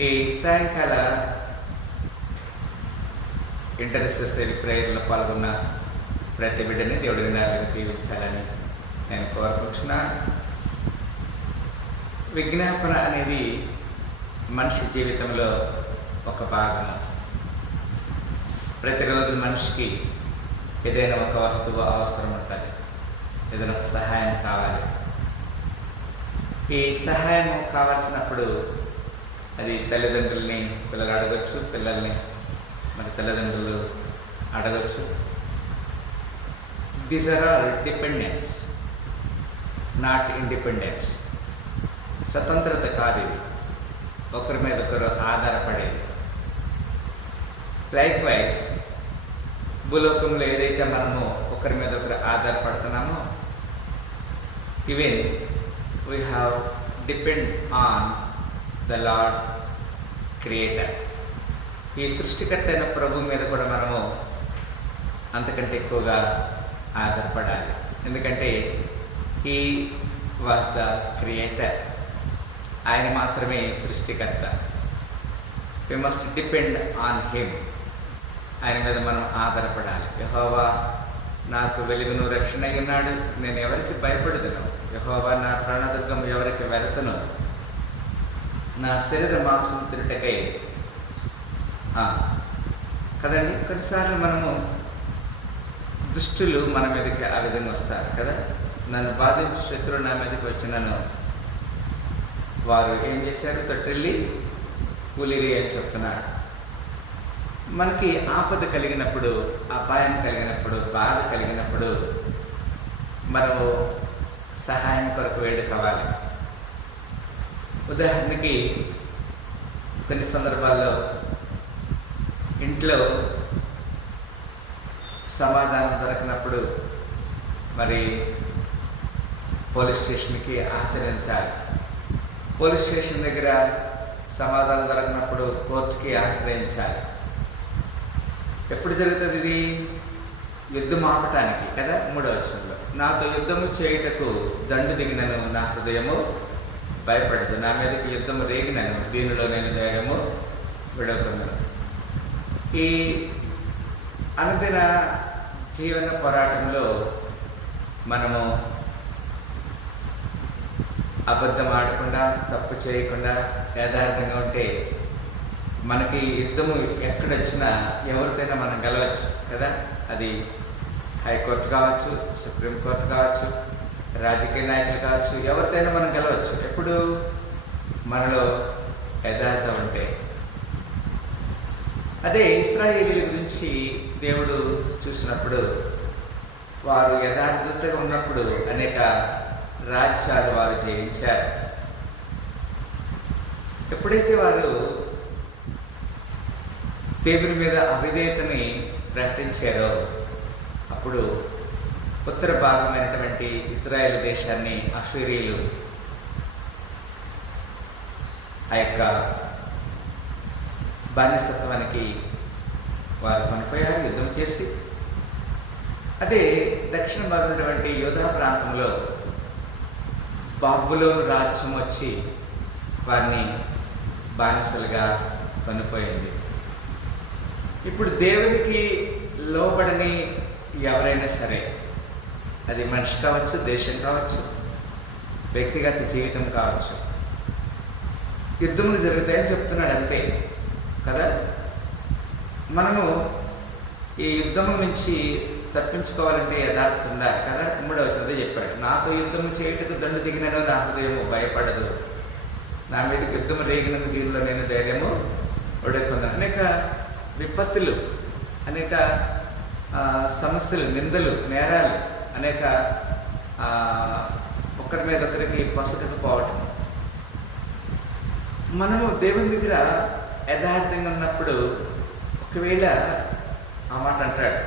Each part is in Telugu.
ఈ సాయంకాల ఇంటర్సెసరీ ప్రేయర్లో పాల్గొన్న ప్రతి బిడ్డని దేవుడి వినాలని దీవించాలని నేను కోరుకుంటున్నాను. విజ్ఞాపన అనేది మనిషి జీవితంలో ఒక భాగము. ప్రతిరోజు మనిషికి ఏదైనా ఒక వస్తువు అవసరం ఉంటుంది, ఏదైనా ఒక సహాయం కావాలి. ఈ సహాయం కావాల్సినప్పుడు అది తల్లిదండ్రుల్ని పిల్లలు అడగచ్చు, పిల్లల్ని మన తల్లిదండ్రులు అడగచ్చు. These are all dependence, not independence. స్వతంత్రత కాదు ఇది, ఒకరి మీద ఒకరు ఆధారపడేది. లైక్ వైజ్ భూలోకంలో ఏదైతే మనము ఒకరి మీద ఒకరు ఆధారపడుతున్నామో, even we have depend on the lord creator. ఈ సృష్టికర్త అయిన ప్రభు మీద కూడా మనము అంతకంటే ఎక్కువగా ఆధారపడాలి. ఎందుకంటే హీ వాజ్ ద క్రియేటర్, ఆయన మాత్రమే సృష్టికర్త. We must depend on him. ఆయన మీద మనం ఆధారపడాలి. యెహోవా నాకు వెలుగును రక్షణ ఉన్నాడు, నేను ఎవరికి భయపడదును. యెహోవా నా ప్రాణదుర్గం, ఎవరికి వెళుతును. నా శరీర మాంసం తిరుటకై కదండి. కొన్నిసార్లు మనము దుష్టులు మన మీదకి ఆ విధంగా వస్తారు కదా. నన్ను బాధించు శత్రువు నా మీదకి వచ్చినను వారు ఏం చేశారు? తొట్టిల్లి కూలిరి అని చెప్తున్నాడు. మనకి ఆపద కలిగినప్పుడు, అపాయం కలిగినప్పుడు, బాధ కలిగినప్పుడు మనము సహాయం కొరకు వేడుకోవాలి. ఉదాహరణకి కొన్ని సందర్భాల్లో ఇంట్లో సమాధానం దొరకనప్పుడు మరి పోలీస్ స్టేషన్కి ఆచరించాలి. పోలీస్ స్టేషన్ దగ్గర సమాధానం దొరకనప్పుడు కోర్టుకి ఆశ్రయించాలి. ఎప్పుడు జరుగుతుంది ఇది? యుద్ధం ఆపటానికి కదా. 3వ వచనంలో, నాతో యుద్ధము చేయుటకు దండు దిగినను, నా హృదయము భయపడదు. నా మీదకి యుద్ధము రేగినను, దీనిలో నేను ధైర్యము విడవకుందును. ఈ అనుదిన జీవన పోరాటంలో మనము అబద్ధం ఆడకుండా, తప్పు చేయకుండా, యథార్థంగా ఉంటే మనకి యుద్ధము ఎక్కడొచ్చినా ఎవరితోనైనా మనం గెలవచ్చు కదా. అది హైకోర్టు కావచ్చు, సుప్రీంకోర్టు కావచ్చు, రాజకీయ నాయకులు కావచ్చు, ఎవరితోనైనా మనం గెలవచ్చు. ఎప్పుడు? మనలో యథార్థం ఉంటే. అదే ఇశ్రాయేలీల గురించి దేవుడు చూసినప్పుడు, వారు యథార్థతగా ఉన్నప్పుడు అనేక రాజ్యాలు వారు జయించారు. ఎప్పుడైతే వారు దేవుని మీద అవిధేయతని ప్రకటించారో, అప్పుడు ఉత్తర భాగమైనటువంటి ఇశ్రాయేలు దేశాన్ని అష్షూరీయులు ఆ యొక్క బానిసత్వానికి వారు కొనిపోయారు యుద్ధం చేసి. అదే దక్షిణ భాగమైనటువంటి యూదా ప్రాంతంలో బబులోను రాజ్యం వచ్చి వారిని బానిసలుగా కొనిపోయింది. ఇప్పుడు దేవునికి లోబడని ఎవరైనా సరే, అది మనిషి కావచ్చు, దేశం కావచ్చు, వ్యక్తిగత జీవితం కావచ్చు, యుద్ధములు జరుగుతాయని చెప్తున్నాడు అంతే కదా. మనము ఈ యుద్ధం నుంచి తప్పించుకోవాలంటే యథార్థత ఉండాలి కదా. 3వ వచనంలో చెప్పాడు, నాతో యుద్ధము చేయుటకు దండు దిగినను, నా హృదయము భయపడదు. నా మీదకి యుద్ధము రేగినందు, దీనిలో నేను ధైర్యము ఒడుకున్నాను. అనేక విపత్తులు, అనేక సమస్యలు, నిందలు, నేరాలు, అనేక ఒకరి మీద ఒకరికి పొసగకపోవటం. మనము దేవుని దగ్గర యథార్థంగా ఉన్నప్పుడు ఒకవేళ ఆ మాట అంటాడు,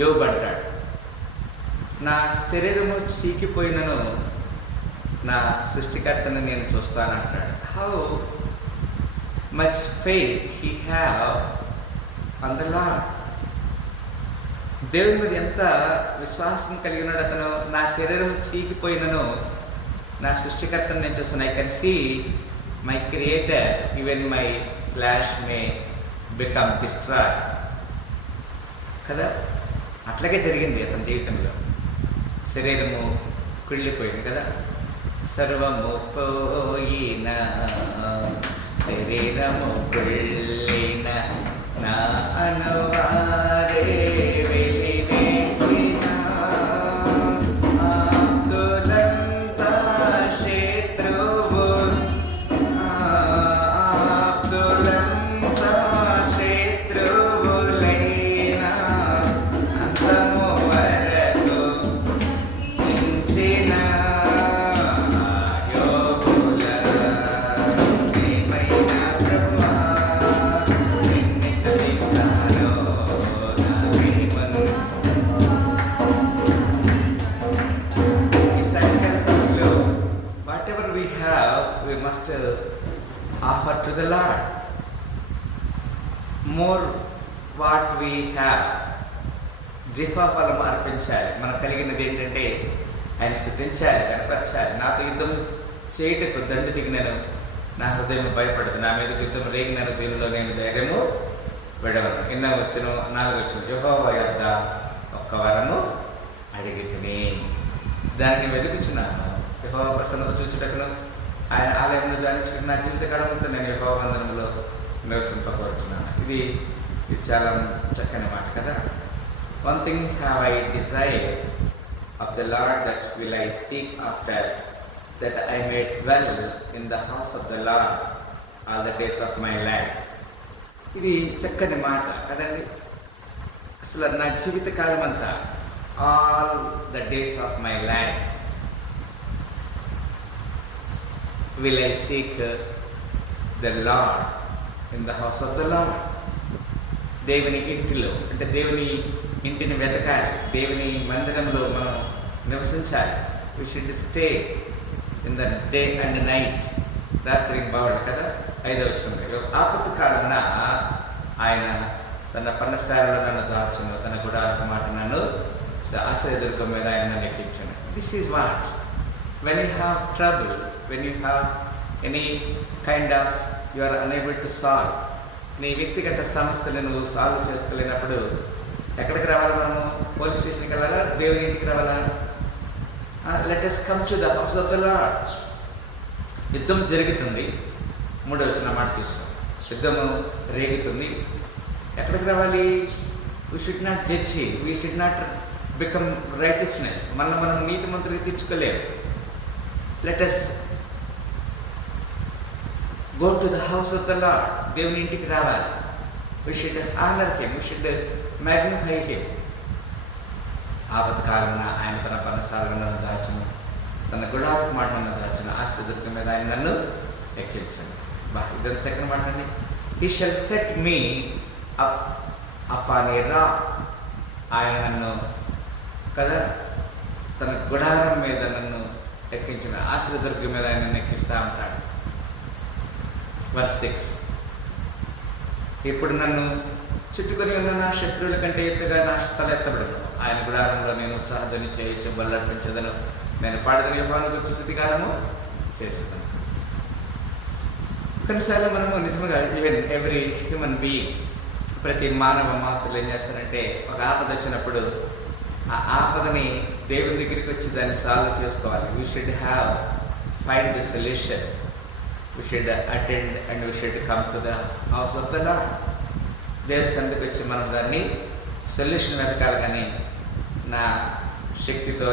యోబు అంటాడు, నా శరీరము చీకిపోయినను నా సృష్టికర్తను నేను చూస్తానంటాడు. How much faith he have on the lord. దేవుని మీద ఎంత విశ్వాసం కలిగినాడు అతను. నా శరీరం చీకిపోయినను నా సృష్టికర్తను నేను చూస్తున్నా. I can see my creator, even my flesh may become destroy కదా. అట్లాగే జరిగింది అతని జీవితంలో. శరీరము కుళ్ళిపోయింది కదా. సర్వము పోయిన శరీరము కుళ్ళిన నా అనువారే వెలివేసిన ఆప్తులంతా శత్రువులు, ఆప్తులంతా శత్రువులైన అంతము వరకు మించిన యోగుల ప్రేమైన ప్రభువా నిన్ను స్తుతిస్తాను నా ప్రేమను. ఈ సాయంకాల సమయంలో what ever we have we must offer to the lord. More what we have, జిహ్వా ఫలం అర్పించాలి. మనకు కలిగినది ఏంటంటే ఆయన స్తుతించాలి, కనపరచాలి. నాతో యుద్ధం చేయుటకు దండు దిగినను నా హృదయం భయపడదు, నా మీదకి యుద్ధం రేగినను దీనిలో నేను ధైర్యము విడవను. ఎన్నో వచ్చిన 4 వచ్చిన యెహోవా యొద్ద ఒక్క వరము అడిగి తిని దానిని వెతుకుచున్నాను. యెహోవా ప్రసన్నత చూచుటకును ఆయన ఆలయంలో ధ్యానించుట నా జీవితకాలమంతా నేను యెహోవా వందనములో నివసింపకోరుచున్నాను. ఇది చాలా చక్కని మాట కదా. One thing have I desired of the Lord, that will I seek after, that I may dwell in the house of the Lord all the days of my life. ఇది చక్కని మాట కదండి. అసలు నా జీవిత కాలం అంతా, all the days of my life will I seek the Lord in the house of the Lord. దేవుని ఇంటిలో, అంటే దేవుని ఇంటిని వెతకాలి, దేవుని మందిరంలో మనం నివసించాలి. We should stay in the day and night, రాత్రి బావుడు కదా. 5వ వచనంలో ఆపత్తు కాలమున ఆయన తన పన్నశాలలో నన్ను దాచును, తన గుడారపు మాట నన్ను ఆశ్రయదుర్గం మీద ఆయన నన్ను ఎక్కించాను. This is what, when you have trouble, when you have any kind of you are unable to solve, నీ వ్యక్తిగత సమస్యలు నువ్వు సాల్వ్ చేసుకోలేనప్పుడు ఎక్కడికి రావాలి? మనము పోలీస్ స్టేషన్కి వెళ్ళాలా? దేవుని ఇంటికి రావాలా? Let us come to the house of the Lord. యుద్ధం జరుగుతుంది. 3వ వచనం మాట చూస్తాం. యుద్ధము రేగుతుంది. ఎక్కడికి రావాలి? We should not judge, we should not become righteousness. మనం నీతిమంతుడికి తీర్చుకోలేము. Let us go to the house of the Lord. దేవుని ఇంటికి రావాలి. We should honor him, we should magnify him. ఆపద కాలమున ఆయన తన పన్నశాలలో నన్ను దాచును, తన గుడారపు మాట నన్ను దాచును, ఆశ్రయదుర్గం మీద ఆయన నన్ను ఎక్కించను. ఇదంతా సెకండ్ మాట అండి. He shall set me up upon a rock. ఆయన నన్ను కదా తన గుడారం మీద నన్ను ఎక్కించిన, ఆశ్రయదుర్గం మీద ఆయన నన్ను ఎక్కిస్తూ ఉంటాడు. Verse 6. ఇప్పుడు నన్ను చుట్టుకొని ఉన్న నా శత్రువుల కంటే ఎత్తుగా నా తల ఎత్తబడదు. ఆయన గుడారంలో నేను ఉత్సాహధ్వని చేయొచ్చు, బల్లర్పించదను, నేను పాడదని యెహోవాను గురించి స్తుతిగానము చేస్తున్నాను. కొన్నిసార్లు మనము నిజంగా ఈవెన్ ఎవ్రీ హ్యూమన్ బీయింగ్, ప్రతి మానవ మాతృలు ఏం చేస్తారంటే ఒక ఆపద వచ్చినప్పుడు ఆ ఆపదని దేవుని దగ్గరికి వచ్చి దాన్ని సాల్వ్ చేసుకోవాలి. We should have find the solution. We should attend and we should come to the house of the Lord. దేవుని సన్నిధికి వచ్చి మనం దాన్ని సొల్యూషన్ వెతకాలి. కానీ నా శక్తితో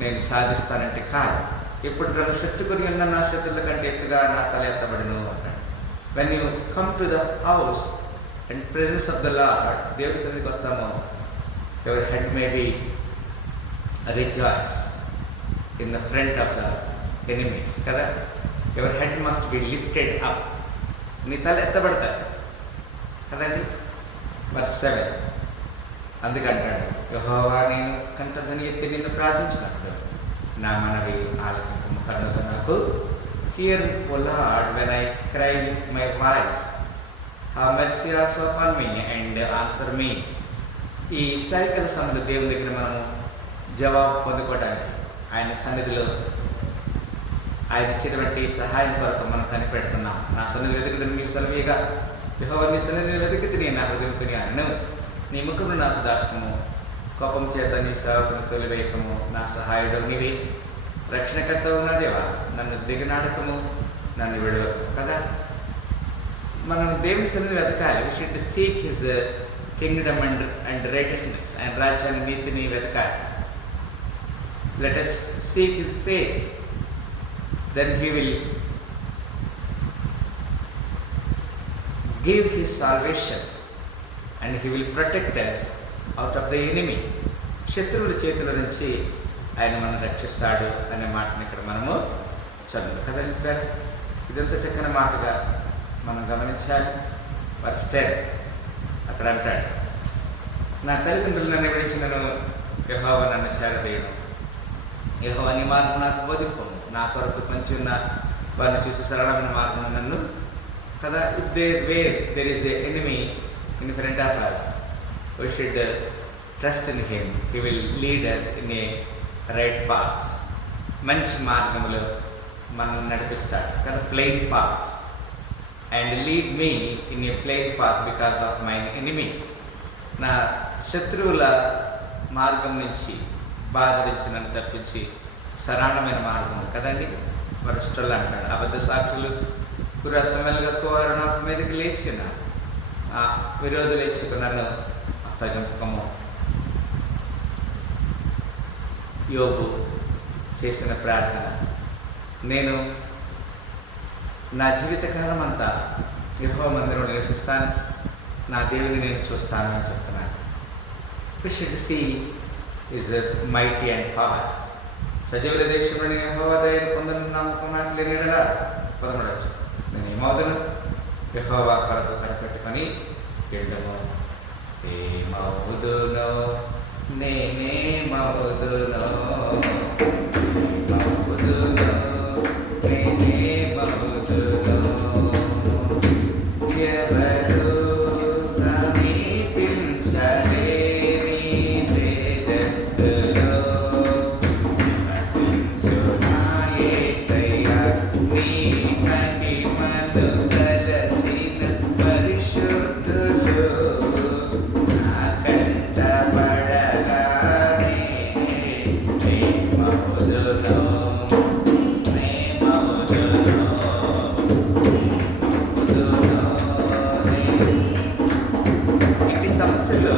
నేను సాధిస్తానంటే కాదు. ఇప్పుడు నన్ను చుట్టుకొని ఉన్న నా శత్రువుల కంటే ఎత్తుగా నా తల ఎత్తబడును అంటాడు. When you come to the house and presence of the lord, దేవుని సన్నిధికి వస్తామో, your head may be rejoice in the front of the enemies కదా. Your head must be lifted up, నీ తల ఎత్తబడతాయి కదండి. Verse 7. అందుకంటాడు, యెహోవా నేను కంఠధ్వని ఎత్తి నిన్ను ప్రార్థించినప్పుడు నా మనవి ఆలకించుము, కరుణతో నాకు hear O lord when I cry with my voice, have mercy also upon me and answer me. ఈ సాయంకాల సమయంలో దేవుని దగ్గర మనము జవాబు పొందుకోవడానికి ఆయన సన్నిధిలో ఆయన ఇచ్చేటువంటి సహాయం కొరకు మనం కనిపెడుతున్నాం. నా సన్నిధి వెతుకుదని మీకు సెలవీయగా, యెహోవా నీ సన్నిధిని వెతికితిని, నా హృదయంతోని అనను. నీ ముఖమును నాకు దాచుకము, కోపం చేత నీ సేవకుని తొలివేయకము. నా సహాయుడు నీవే, రక్షణకర్తవు నా దేవా, నన్ను దిగనాడకము, నన్ను విడవకము. కదా, మనం దేవుని సన్నిధిని వెతకాలి. We should seek his kingdom and righteousness. ఆయన రాజ్యాన్ని, నీతిని వెతకాలి. Let us seek his face, then he will give his salvation and he will protect us out of the enemy. శత్రువుల చేతుల నుంచి ఆయన మనం రక్షిస్తాడు అనే మాటని ఇక్కడ మనము చదువు కదండి. ఇదంతా చక్కని మాటగా మనం గమనించాలి. వర్స్ 10 అక్కడ అంటాడు, నా తల్లిదండ్రులు నన్ను విడిచినను, యెహోవా నన్ను చేరదేయను. యెహోవా నీ మార్గం నాకు బోధింపము, నా కొరకు పంచి ఉన్న వారిని చూసి సరళమైన మార్గం నన్ను. కదా, if there is a enemy in front of us, we should trust in him. He will lead us in a right path. మంచి మార్గములో మనం నడిపిస్తాడు కదా, plain path. And lead me in a plain path because of my enemies. నా శత్రువుల మార్గం నుంచి బాధరించి నన్ను తప్పించి సరళమైన మార్గం కదండి. వరిష్ఠులు అంటాడు, అబద్ధ సాక్షులు పురాతనలుగా నాకు మీదకి లేచిన విరోధులు ఇచ్చుకు నన్ను అప్పగింపకము. యోబు చేసిన ప్రార్థన, నేను నా జీవితకాలం అంతా యెహోవా మందిరంలో నివసిస్తాను, నా దేవుని నేను చూస్తాను అని చెప్తున్నాను. We should see his mighty and power. సజీవుల దేశంలో యెహోవా దయను పొందని నమ్మకం నాకు లేని యెడల 13 నేను ఏమవుతును, యెహోవా కొరకు కనిపెట్టుకొని వెళ్ళము. ఏమవుదునో నేనేమవుదునో, ఏమవుదునో నేనేమవుదునో, ఎవరు సమీపించలేని తేజస్సులో వసించు నా యేసయ్యా. నీ మహిమను తలచిన పరిశుద్ధులు నా కంట పడగానే నేమవుదునో, నేమవుదునో, ఇట్టి సమస్యలో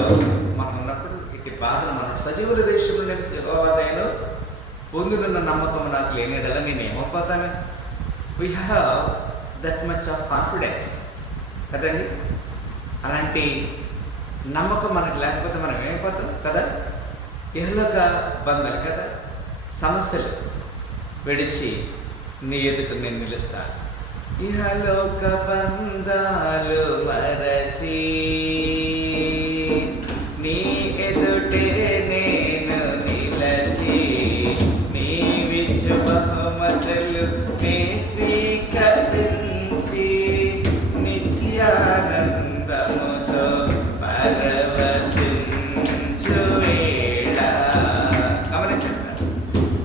మనం ఉన్నప్పుడు, ఇట్టి బాధలు మనం సజీవుల దేశంలో నిలిచి యెహోవా దయను పొందునున్న నమ్మకం నాకు లేని యెడల నేను ఏమైపోతాను. We have that much of confidence కదండి. అలాంటి నమ్మకం మనకు లేకపోతే మనం ఏమైపోతాం కదా. ఇహలోక బంధాలు కదా, సమస్యలు విడిచి నీ ఎదుట నేను నిలుస్తాను. ఇహలోక బంధాలు మరచి నీ ఎదుటే నేను నిలచి, నీవిచ్చు బహుమతులు నీ స్వీకరించి నిత్యానందముతో పరవశించు వేళ. గమనించండి,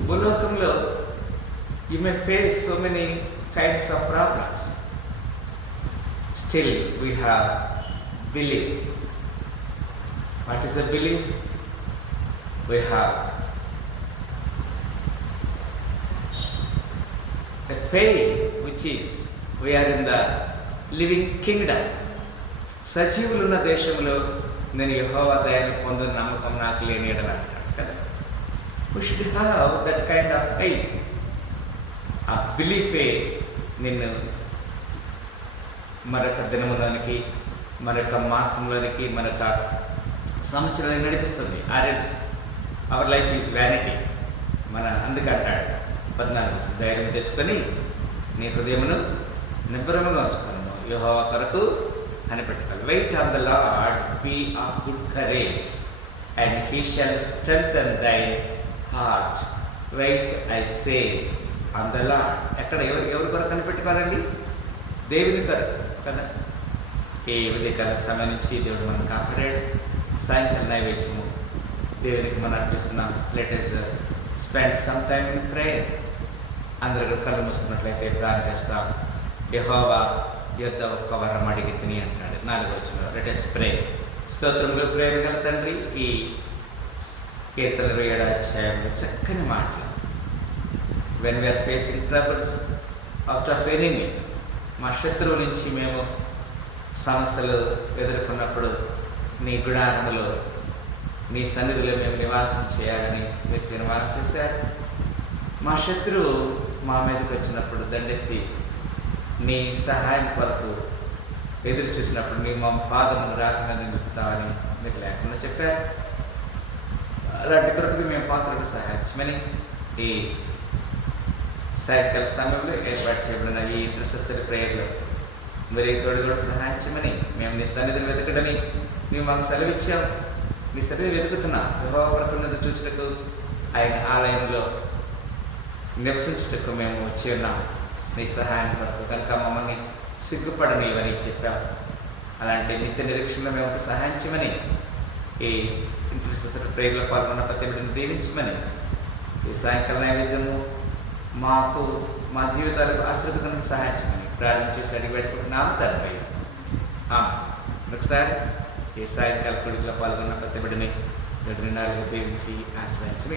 భూలోకంలో you may face so many kinds of problems. Still we have belief. What is a belief? We have a faith which is we are in the living kingdom. సజీవులున్న దేశంలో నేను యెహోవా దయను పొందిన నమ్మకం నాకు లేని యెడల అంటాడు కదా. We should have that kind of faith. ఆ బిలీఫే నిన్ను మరొక దినములోనికి, మరొక మాసంలోనికి, మరొక సంవత్సరానికి నడిపిస్తుంది. ఆర్ఎల్స్ అవర్ లైఫ్ ఈజ్ వ్యానిటీ. మన అందుకంటాడు 14 ధైర్యం తెచ్చుకొని నీ హృదయమును నిబ్బరముగా ఉంచుకున్నాను, యెహోవా కొరకు కనిపెట్టుకోవాలి. Wait on the lord, be of good courage and he shall strengthen thine heart. Wait I say on the lord. ఎక్కడ ఎవరి కొరకు కనిపెట్టుకోవాలండి? దేవుని కొరకు కదా. ఏ ఉదయకాల సమయం నుంచి దేవుడు మనం కాపాడాడు. సాయంకాలం నైవేద్యము దేవునికి మనం అర్పిస్తున్నాం. Let us spend some time in prayer. అందరూ కళ్ళు మూసుకున్నట్లయితే ప్రార్థన చేస్తాం. యెహోవా యొద్ద ఒక్క వరం అడిగి తిని అంటాడు. 4వ వచనంలో లెట్ us pray. స్తోత్రములు ప్రేమ గల తండ్రి, ఈ కీర్తన 27వ అధ్యాయంలో చక్కని మాటలు. When we are facing troubles out of enemy, మా శత్రువు నుంచి మేము సమస్యలు ఎదుర్కొన్నప్పుడు నీ గుడారములో, నీ సన్నిధిలో మేము నివాసం చేయాలని మీరు తీర్మానం చేశారు. మా శత్రువు మా మీదకి వచ్చినప్పుడు దండెత్తి నీ సహాయం కొరకు ఎదురు చూసినప్పుడు నీ మా పాదమును రాతి మీద నిలుపుతామని మీరు లేకుండా చెప్పారు. అలాంటి కొరకు మేము పాత్రకు సహాయించమని ఈ సాయంకాల సమయంలో ఏర్పాటు చేయబడిన ఈ ఇంటర్సెసరీ ప్రేయర్లో మరి తోడుగోడు సహాయించమని, మేము నీ సన్నిధిని వెతకడని నీవు మాకు సెలవిచ్చావు. నీ సన్నిధి వెతుకుతున్నాం. యెహోవా ప్రసన్నత చూచుటకు, ఆయన ఆలయంలో నివసించుటకు మేము వచ్చి ఉన్నాం నీ సహాయం కొరకు. కనుక మమ్మల్ని సిగ్గుపడనివని చెప్పావు. అలాంటి నిత్య నిరీక్షణలో మేము సహాయించమని, ఈ ఇంటర్సెసరీ ప్రేయర్లో పాల్గొన్న ప్రతి బిడ్డను దీవించమని, ఈ సాయంకాల నైవేద్యము మాకు మా జీవితాలకు ఆశ్రదకరంగా సహాయించమని ప్రార్థన చేసి అడిగి పెట్టుకుంటున్నాము తండ్రి. ఒకసారి ఈ సాయంకాల కొడుకులో పాల్గొన్న ప్రతి బిడ్డని 2 నిండాలుగా దీవించి ఆశ్రయించిన